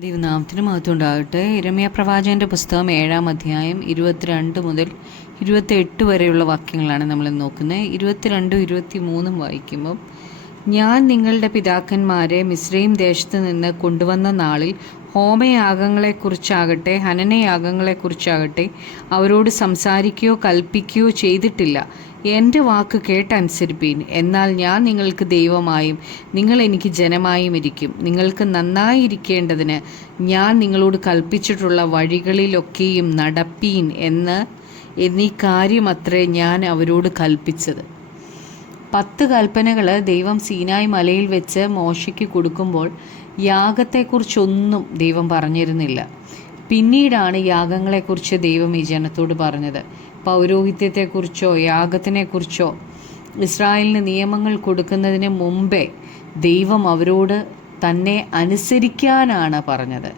ദൈവനാമത്തിന് മഹത്വം ഉണ്ടാകട്ടെ. യിരെമ്യാ പ്രവാചകൻ്റെ പുസ്തകം 7-ാം അധ്യായം 22 മുതൽ 28 വരെയുള്ള വാക്യങ്ങളാണ് നമ്മൾ നോക്കുന്നത്. 22 23 വായിക്കുമ്പോൾ, ഞാൻ നിങ്ങളുടെ പിതാക്കന്മാരെ മിസ്രയീം ദേശത്ത് നിന്ന് കൊണ്ടുവന്ന നാളിൽ ഹോമയാഗങ്ങളെക്കുറിച്ചാകട്ടെ ഹനനയാഗങ്ങളെക്കുറിച്ചാകട്ടെ അവരോട് സംസാരിക്കുകയോ കൽപ്പിക്കുകയോ ചെയ്തിട്ടില്ല. എൻ്റെ വാക്ക് കേട്ടനുസരിപ്പീൻ. എന്നാൽ ഞാൻ നിങ്ങൾക്ക് ദൈവമായും നിങ്ങൾ എനിക്ക് ജനമായും ഇരിക്കും. നിങ്ങൾക്ക് നന്നായിരിക്കേണ്ടതിന് ഞാൻ നിങ്ങളോട് കൽപ്പിച്ചിട്ടുള്ള വഴികളിലൊക്കെയും നടപ്പീൻ എന്നീ കാര്യമത്രേ ഞാൻ അവരോട് കൽപ്പിച്ചത്. 10 കൽപ്പനകൾ ദൈവം സീനായ് മലയിൽ വെച്ച് മോശയ്ക്ക് കൊടുക്കുമ്പോൾ യാഗത്തെക്കുറിച്ചൊന്നും ദൈവം പറഞ്ഞിരുന്നില്ല. പിന്നീടാണ് യാഗങ്ങളെക്കുറിച്ച് ദൈവം ഈ ജനത്തോട് പറഞ്ഞത്. പൗരോഹിത്യത്തെക്കുറിച്ചോ യാഗത്തിനെക്കുറിച്ചോ ഇസ്രായേലിന് നിയമങ്ങൾ കൊടുക്കുന്നതിന് മുമ്പേ ദൈവം അവരോട് തന്നെ അനുസരിക്കാനാണ് പറഞ്ഞത്.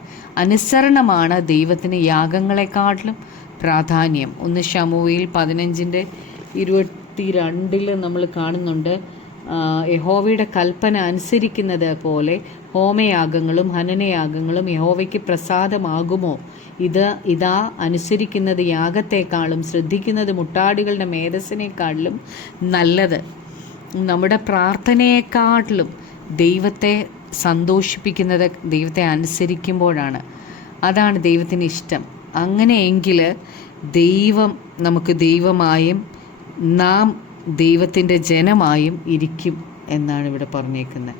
അനുസരണമാണ് ദൈവത്തിന് യാഗങ്ങളെക്കാട്ടിലും പ്രാധാന്യം. 1 ശമൂവേൽ 15:22 നമ്മൾ കാണുന്നുണ്ട്, യഹോവയുടെ കൽപ്പന അനുസരിക്കുന്നത് പോലെ ഹോമയാഗങ്ങളും ഹനനയാഗങ്ങളും യഹോവയ്ക്ക് പ്രസാദമാകുമോ? ഇതാ അനുസരിക്കുന്നത് യാഗത്തെക്കാളും ശ്രദ്ധിക്കുന്നത് മുട്ടാടുകളുടെ മേധസ്സിനേക്കാളിലും നല്ലത്. നമ്മുടെ പ്രാർത്ഥനയെക്കാട്ടിലും ദൈവത്തെ സന്തോഷിപ്പിക്കുന്നത് ദൈവത്തെ അനുസരിക്കുമ്പോഴാണ്. അതാണ് ദൈവത്തിന് ഇഷ്ടം. അങ്ങനെയെങ്കിൽ ദൈവം നമുക്ക് ദൈവമായും നാം ദൈവത്തിൻ്റെ ജനമായും ഇരിക്കും എന്നാണ് ഇവിടെ പറഞ്ഞേക്കുന്നത്.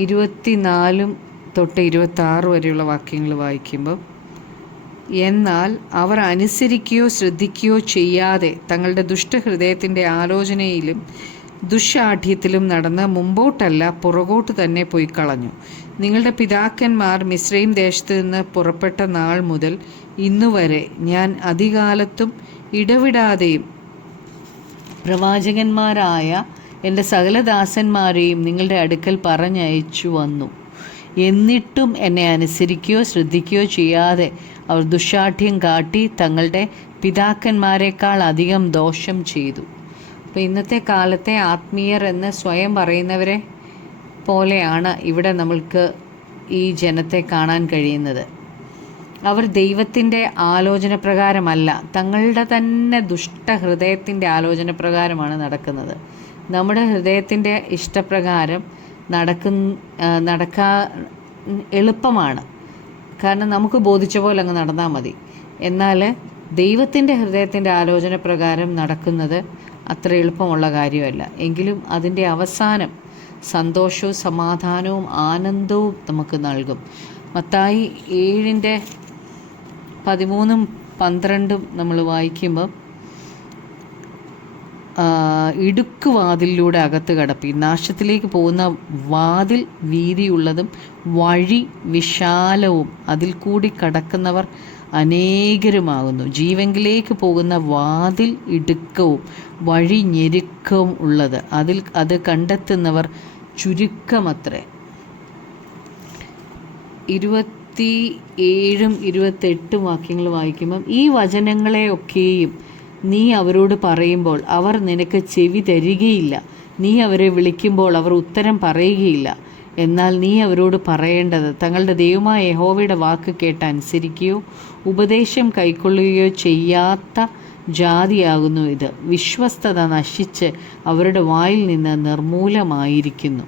24 തൊട്ട് 26 വരെയുള്ള വാക്യങ്ങൾ വായിക്കുമ്പോൾ, എന്നാൽ അവർ അനുസരിക്കുകയോ ശ്രദ്ധിക്കുകയോ ചെയ്യാതെ തങ്ങളുടെ ദുഷ്ടഹൃദയത്തിൻ്റെ ആലോചനയിലും ദുശ്ശാഠ്യത്തിലും നടന്ന് മുമ്പോട്ടല്ല പുറകോട്ട് തന്നെ പോയി കളഞ്ഞു. നിങ്ങളുടെ പിതാക്കന്മാർ മിസ്രയീം ദേശത്ത് നിന്ന് പുറപ്പെട്ട നാൾ മുതൽ ഇന്നുവരെ ഞാൻ അതികാലത്തും ഇടവിടാതെയും പ്രവാചകന്മാരായ എൻ്റെ സകലദാസന്മാരെയും നിങ്ങളുടെ അടുക്കൽ പറഞ്ഞയച്ചു വന്നു. എന്നിട്ടും എന്നെ അനുസരിക്കുകയോ ശ്രദ്ധിക്കുകയോ ചെയ്യാതെ അവർ ദുശ്ശാഠ്യം കാട്ടി തങ്ങളുടെ പിതാക്കന്മാരെക്കാൾ അധികം ദോഷം ചെയ്തു. അപ്പോൾ ഇന്നത്തെ കാലത്തെ ആത്മീയർ എന്ന് സ്വയം പറയുന്നവരെ പോലെയാണ് ഇവിടെ നമ്മൾക്ക് ഈ ജനത്തെ കാണാൻ കഴിയുന്നത്. അവർ ദൈവത്തിൻ്റെ ആലോചന പ്രകാരമല്ല, തങ്ങളുടെ തന്നെ ദുഷ്ടഹൃദയത്തിൻ്റെ ആലോചന പ്രകാരമാണ് നടക്കുന്നത്. നമ്മുടെ ഹൃദയത്തിൻ്റെ ഇഷ്ടപ്രകാരം നടക്കാൻ എളുപ്പമാണ്, കാരണം നമുക്ക് ബോധിച്ച പോലെ അങ്ങ് നടന്നാൽ മതി. എന്നാൽ ദൈവത്തിൻ്റെ ഹൃദയത്തിൻ്റെ ആലോചന പ്രകാരം നടക്കുന്നത് അത്ര എളുപ്പമുള്ള കാര്യമല്ല. എങ്കിലും അതിൻ്റെ അവസാനം സന്തോഷവും സമാധാനവും ആനന്ദവും നമുക്ക് നൽകും. മത്തായി 7:13-12 നമ്മൾ വായിക്കുമ്പോൾ, ഇടുക്കുവാതിലിലൂടെ അകത്ത് കടപ്പി. നാശത്തിലേക്ക് പോകുന്ന വാതിൽ വീതിയുള്ളതും വഴി വിശാലവും അതിൽ കൂടി കടക്കുന്നവർ അനേകരുമാകുന്നു. ജീവങ്കിലേക്ക് പോകുന്ന വാതിൽ ഇടുക്കവും വഴി ഞെരുക്കവും ഉള്ളത്, അത് കണ്ടെത്തുന്നവർ ചുരുക്കമത്രേ. 27-28 വാക്യങ്ങൾ വായിക്കുമ്പം, ഈ വചനങ്ങളെയൊക്കെയും നീ അവരോട് പറയുമ്പോൾ അവർ നിനക്ക് ചെവി തരികയില്ല. നീ അവരെ വിളിക്കുമ്പോൾ അവർ ഉത്തരം പറയുകയില്ല. എന്നാൽ നീ അവരോട് പറയേണ്ടത്, തങ്ങളുടെ ദൈവമായ യഹോവയുടെ വാക്ക് കേട്ട് അനുസരിക്കുകയോ ഉപദേശം കൈക്കൊള്ളുകയോ ചെയ്യാത്ത ജാതിയാകുന്നു ഇത്. വിശ്വസ്തത നശിച്ച് അവരുടെ വായിൽ നിന്ന് നിർമൂലമായിരിക്കുന്നു.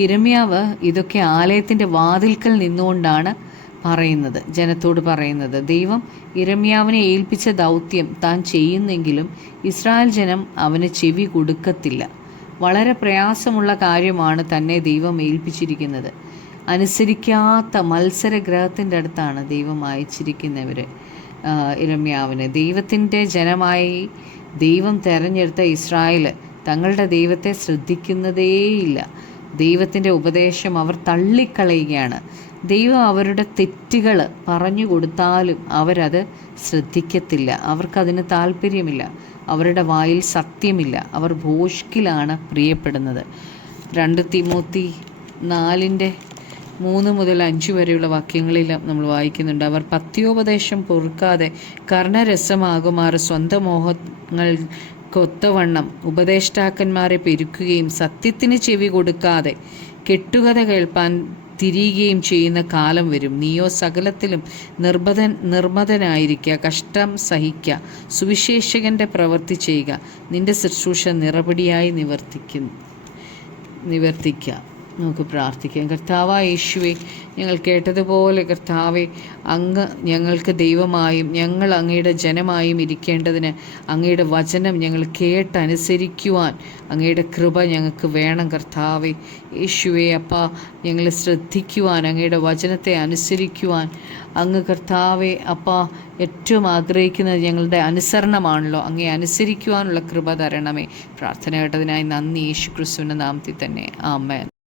യിരെമ്യാവ് ഇതൊക്കെ ആലയത്തിൻ്റെ വാതിൽക്കൽ നിന്നുകൊണ്ടാണ് ജനത്തോട് പറയുന്നത്. ദൈവം യിരെമ്യാവിനെ ഏൽപ്പിച്ച ദൗത്യം താൻ ചെയ്യുന്നെങ്കിലും ഇസ്രായേൽ ജനം അവന് ചെവി കൊടുക്കത്തില്ല. വളരെ പ്രയാസമുള്ള കാര്യമാണ് തന്നെ ദൈവം ഏൽപ്പിച്ചിരിക്കുന്നത്. അനുസരിക്കാത്ത മത്സരഗ്രഹത്തിൻ്റെ അടുത്താണ് ദൈവം അയച്ചിരിക്കുന്നവർ യിരെമ്യാവിന്. ദൈവത്തിൻ്റെ ജനമായി ദൈവം തെരഞ്ഞെടുത്ത ഇസ്രായേൽ തങ്ങളുടെ ദൈവത്തെ ശ്രദ്ധിക്കുന്നതേയില്ല. ദൈവത്തിൻ്റെ ഉപദേശം അവർ തള്ളിക്കളയുകയാണ്. ദൈവം അവരുടെ തെറ്റുകൾ പറഞ്ഞു കൊടുത്താലും അവരത് ശ്രദ്ധിക്കത്തില്ല. അവർക്കതിന് താല്പര്യമില്ല. അവരുടെ വായിൽ സത്യമില്ല. അവർ ഭോഷ്കിലാണ് പ്രിയപ്പെടുന്നത്. 2 തിമോത്തി 4:3-5 വരെയുള്ള വാക്യങ്ങളിൽ നമ്മൾ വായിക്കുന്നുണ്ട്, അവർ പഥ്യോപദേശം പൊറുക്കാതെ കർണരസമാകുമാറ് സ്വന്തം മോഹങ്ങൾ കൊത്തവണ്ണം ഉപദേഷ്ടാക്കന്മാരെ പെരുക്കുകയും സത്യത്തിന് ചെവി കൊടുക്കാതെ കെട്ടുകഥ കേൾപ്പാൻ തിരിയുകയും ചെയ്യുന്ന കാലം വരും. നീയോ സകലത്തിലും നിർമ്മതനായിരിക്കുക, കഷ്ടം സഹിക്കുക, സുവിശേഷകൻ്റെ പ്രവൃത്തി ചെയ്യുക, നിന്റെ ശുശ്രൂഷ നിറപടിയായി നിവർത്തിക്കുക. നമുക്ക് പ്രാർത്ഥിക്കാം. കർത്താവായ യേശുവേ, ഞങ്ങൾ കേട്ടതുപോലെ കർത്താവെ, അങ്ങ് ഞങ്ങൾക്ക് ദൈവമായും ഞങ്ങൾ അങ്ങയുടെ ജനമായും ഇരിക്കേണ്ടതിന് അങ്ങയുടെ വചനം ഞങ്ങൾ കേട്ടനുസരിക്കുവാൻ അങ്ങയുടെ കൃപ ഞങ്ങൾക്ക് വേണം കർത്താവെ. യേശുവേ അപ്പാ, ഞങ്ങൾ ശ്രദ്ധിക്കുവാൻ, അങ്ങയുടെ വചനത്തെ അനുസരിക്കുവാൻ അങ്ങ് കർത്താവെ അപ്പാ ഏറ്റവും ആഗ്രഹിക്കുന്നത് ഞങ്ങളുടെ അനുസരണമാണല്ലോ. അങ്ങേ അനുസരിക്കുവാനുള്ള കൃപ തരണമേ. പ്രാർത്ഥന കേട്ടതിനായി നന്ദി. യേശു ക്രിസ്തുവിൻ്റെ നാമത്തിൽ തന്നെ. ആമേൻ.